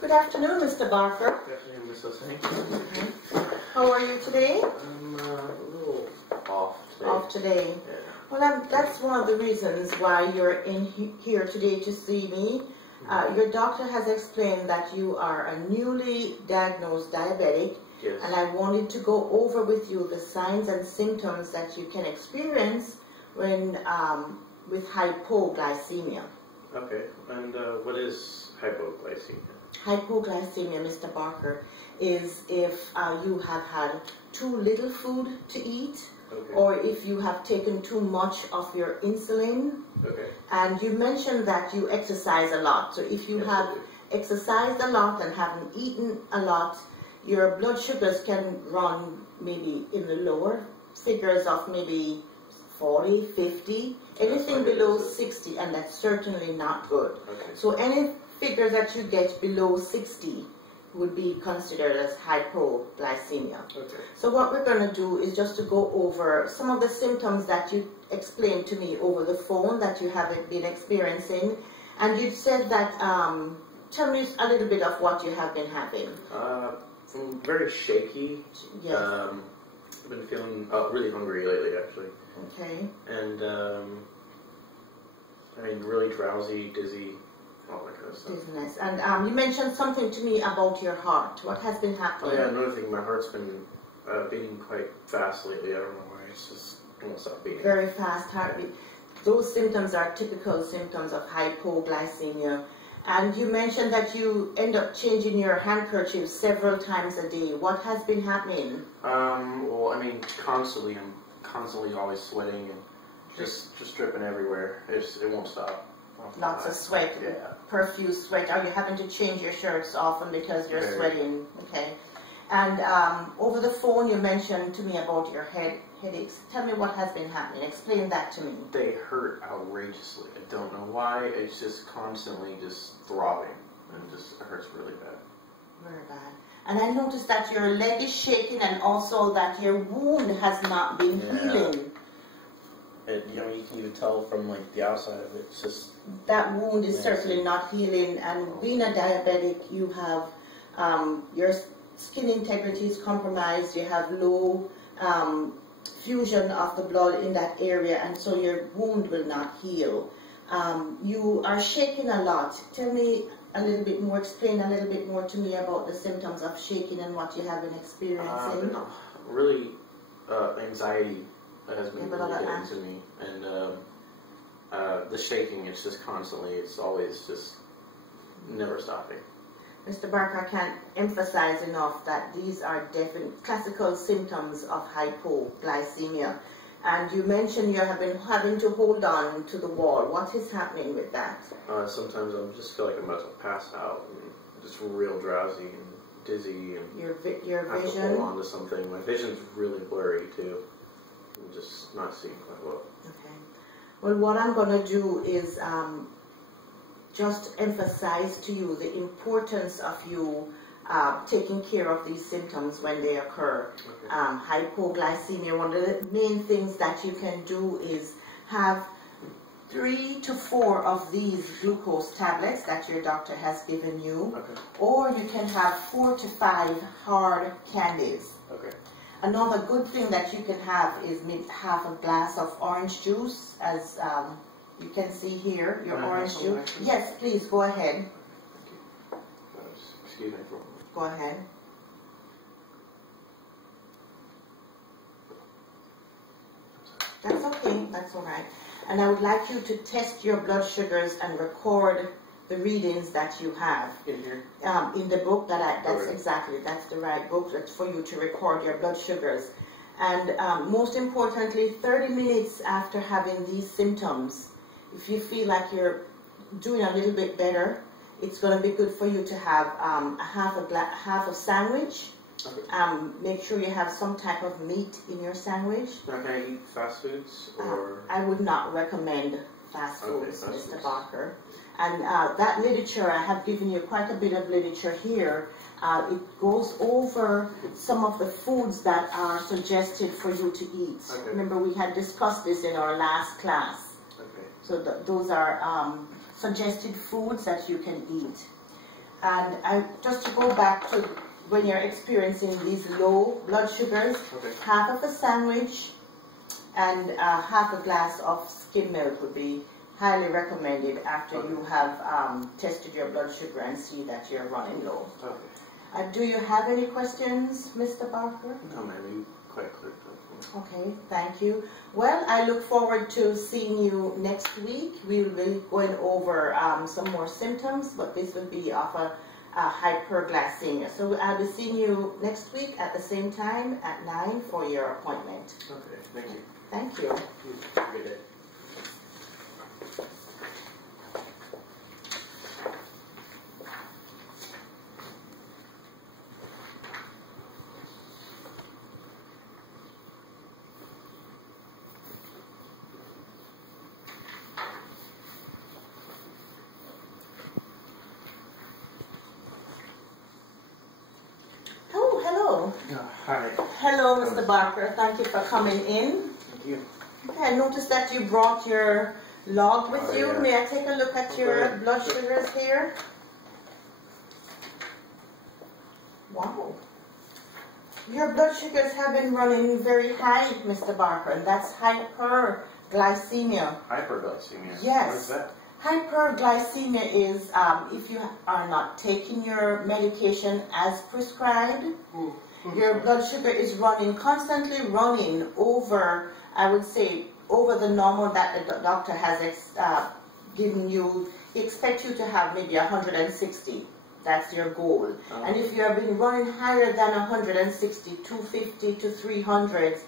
Good afternoon, Mr. Barker. Good afternoon, Miss Hossein. How are you today? I'm a little off today. Off today. Yeah. Well, that's one of the reasons why you're here today to see me. Your doctor has explained that you are a newly diagnosed diabetic. Yes. And I wanted to go over with you the signs and symptoms that you can experience when with hypoglycemia. Okay. And what is hypoglycemia? Hypoglycemia, Mr. Barker, is if you have had too little food to eat, Okay. or if you have taken too much of your insulin. Okay. And you mentioned that you exercise a lot. So if you Yes, have I do. exercised a lot and haven't eaten a lot, your blood sugars can run maybe in the lower figures of maybe 40, 50, anything below 60, and that's certainly not good. Okay. So any figure that you get below 60 would be considered as hypoglycemia. Okay. So what we're going to do is just to go over some of the symptoms that you explained to me over the phone that you have been experiencing. And you said that, tell me a little bit of what you have been having. I'm very shaky. Yes. I've been feeling really hungry lately, actually. Okay. And I mean, really drowsy, dizzy, all that kind of stuff. Dizziness. And you mentioned something to me about your heart. What has been happening? Oh yeah, another thing, my heart's been beating quite fast lately. I don't know why. It's just won't stop beating. Very fast heartbeat. Those symptoms are typical symptoms of hypoglycemia. And you mentioned that you end up changing your handkerchief several times a day. What has been happening? Well, I mean, constantly. I'm constantly always sweating and just dripping everywhere. It won't stop. Lots of sweat, Yeah. profuse sweat. Are you having to change your shirts often because you're Very. sweating? Okay. And over the phone you mentioned to me about your headaches. Tell me what has been happening. Explain that to me. They hurt outrageously. I don't know why. It's just constantly just throbbing. And it hurts really bad. Very bad. And I noticed that your leg is shaking and also that your wound has not been healing. You can even tell from like the outside of it. It's just That wound is certainly not healing. And being a diabetic, you have your skin integrity is compromised. You have low fusion of the blood in that area, and so your wound will not heal. You are shaking a lot. Tell me a little bit more, explain a little bit more to me about the symptoms of shaking and what you have been experiencing. Really, anxiety has been You have a lot really of getting to me, and the shaking, it's just constantly, it's always just never stopping. Mr. Barker, I can't emphasize enough that these are definite classical symptoms of hypoglycemia. And you mentioned you have been having to hold on to the wall. What is happening with that? Sometimes I just feel like I'm about to pass out, and just real drowsy and dizzy, and Your have to vision? hold on to something. My vision's really blurry too. I'm just not seeing quite well. Okay. Well, what I'm going to do is just emphasize to you the importance of you taking care of these symptoms when they occur. Okay. Hypoglycemia, one of the main things that you can do is have 3 to 4 of these glucose tablets that your doctor has given you, Okay. or you can have 4 to 5 hard candies. Okay. Another good thing that you can have is maybe half a glass of orange juice, as you can see here, your Can I have orange some juice. actually? Yes, please, go ahead. Thank you. Excuse me for a moment. Go ahead. That's okay, that's all right. And I would like you to test your blood sugars and record the readings that you have. In here? In the book, that's Okay. exactly, that's the right book. That's for you to record your blood sugars. And most importantly, 30 minutes after having these symptoms, if you feel like you're doing a little bit better, it's going to be good for you to have half a sandwich. Okay. Make sure you have some type of meat in your sandwich. Now, can I eat fast foods, or? I would not recommend fast Okay, foods, fast Mr. foods. Barker. And that literature, I have given you quite a bit of literature here. It goes over some of the foods that are suggested for you to eat. Okay. Remember, we had discussed this in our last class. Okay. So those are suggested foods that you can eat. And just to go back to when you're experiencing these low blood sugars, half of a sandwich and half a glass of skim milk would be highly recommended after you have tested your blood sugar and see that you're running low. Do you have any questions, Mr. Barker? No, ma'am, you quite cleared up. Okay, thank you. Well, I look forward to seeing you next week. We will be going over some more symptoms, but this will be of a hyperglycemia. So I'll be seeing you next week at the same time at 9 for your appointment. Okay, thank you. Thank you. Have a good day. Hi. Hello, Mr. Barker. Thank you for coming in. Thank you. Okay, I noticed that you brought your log with you. Yeah. May I take a look at your blood sugars here? Wow. Your blood sugars have been running very high, Mr. Barker, and that's hyperglycemia. Hyperglycemia? Yes. What is that? Hyperglycemia is if you are not taking your medication as prescribed. Your blood sugar is constantly running over, I would say, over the normal that the doctor has given you. He expects you to have maybe 160. That's your goal. And if you have been running higher than 160, 250 to 300s,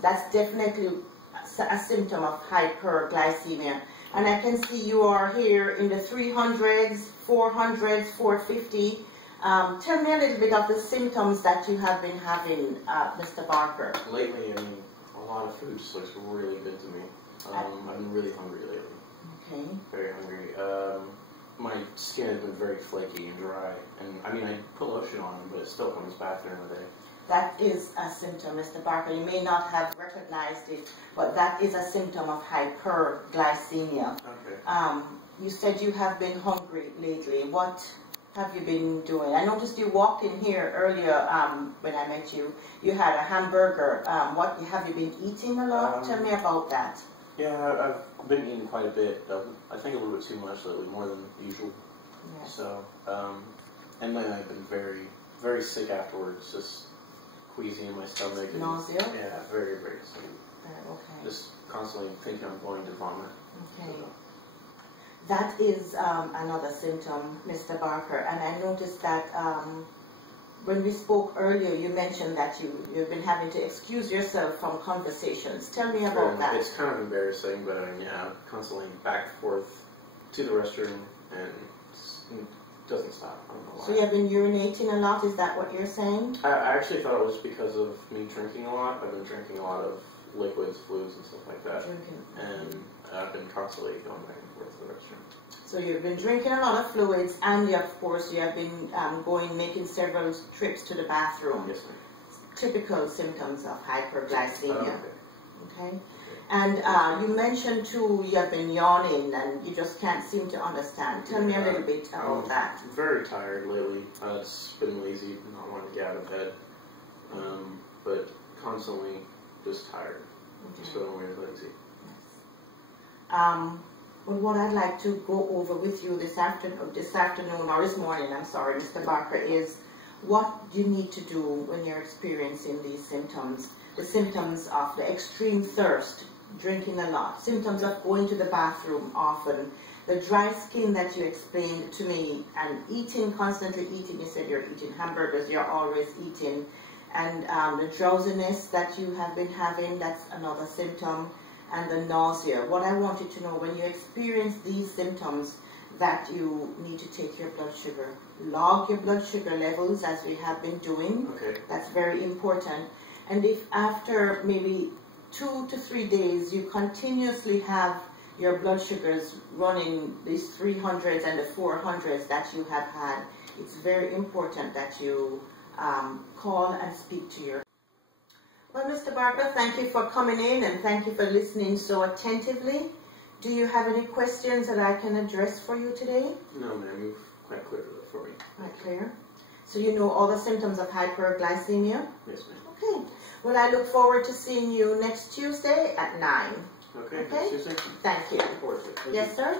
that's definitely a symptom of hyperglycemia. And I can see you are here in the 300s, 400s, 450. Tell me a little bit of the symptoms that you have been having, Mr. Barker. Lately, I mean, a lot of food just looks really good to me. I've been really hungry lately. Okay. Very hungry. My skin has been very flaky and dry. And, I mean, I put lotion on, but it still comes back during the day. That is a symptom, Mr. Barker. You may not have recognized it, but that is a symptom of hyperglycemia. Okay. You said you have been hungry lately. What have you been doing? I noticed you walked in here earlier when I met you. You had a hamburger. What have you been eating a lot? Tell me about that. Yeah, I've been eating quite a bit. I think a little bit too much lately, more than usual. Yes. So, and then I've been very, very sick afterwards. Just queasy in my stomach. And, nausea? Yeah, very, very sick. Okay. Just constantly thinking I'm going to vomit. Okay. That is another symptom, Mr. Barker. And I noticed that when we spoke earlier, you mentioned that you've been having to excuse yourself from conversations. Tell me about that. It's kind of embarrassing, but yeah, I'm constantly back and forth to the restroom, and it doesn't stop. I don't know why. So you have been urinating a lot? Is that what you're saying? I actually thought it was because of me drinking a lot. I've been drinking a lot of liquids, fluids, and stuff like that. And I've been constantly going back and forth to the restroom. So you've been drinking a lot of fluids, and of course you have been making several trips to the bathroom. Yes, ma'am. Typical symptoms of hyperglycemia. Okay. And you mentioned too you have been yawning and you just can't seem to understand. Tell me a little bit about that. I'm very tired lately. It's been lazy, not wanting to get out of bed, but constantly just tired. Just feeling really lazy. Yes. But what I'd like to go over with you this afternoon or this morning, I'm sorry, Mr. Barker, is what you need to do when you're experiencing these symptoms. The symptoms of the extreme thirst, drinking a lot, symptoms of going to the bathroom often, the dry skin that you explained to me, and eating, constantly eating. You said you're eating hamburgers, you're always eating, and the drowsiness that you have been having, that's another symptom, and the nausea. What I want you to know, when you experience these symptoms, that you need to take your blood sugar. Log your blood sugar levels as we have been doing. Okay. That's very important. And if after maybe 2 to 3 days you continuously have your blood sugars running these 300s and the 400s that you have had, it's very important that you call and speak to your... Well, Mr. Barker, thank you for coming in and thank you for listening so attentively. Do you have any questions that I can address for you today? No, ma'am, you've That cleared it up for me. Quite clear. So you know all the symptoms of hyperglycemia? Yes, ma'am. Okay. Well, I look forward to seeing you next Tuesday at 9. Okay. Next Tuesday? Thank you. Thank Yes, you. sir?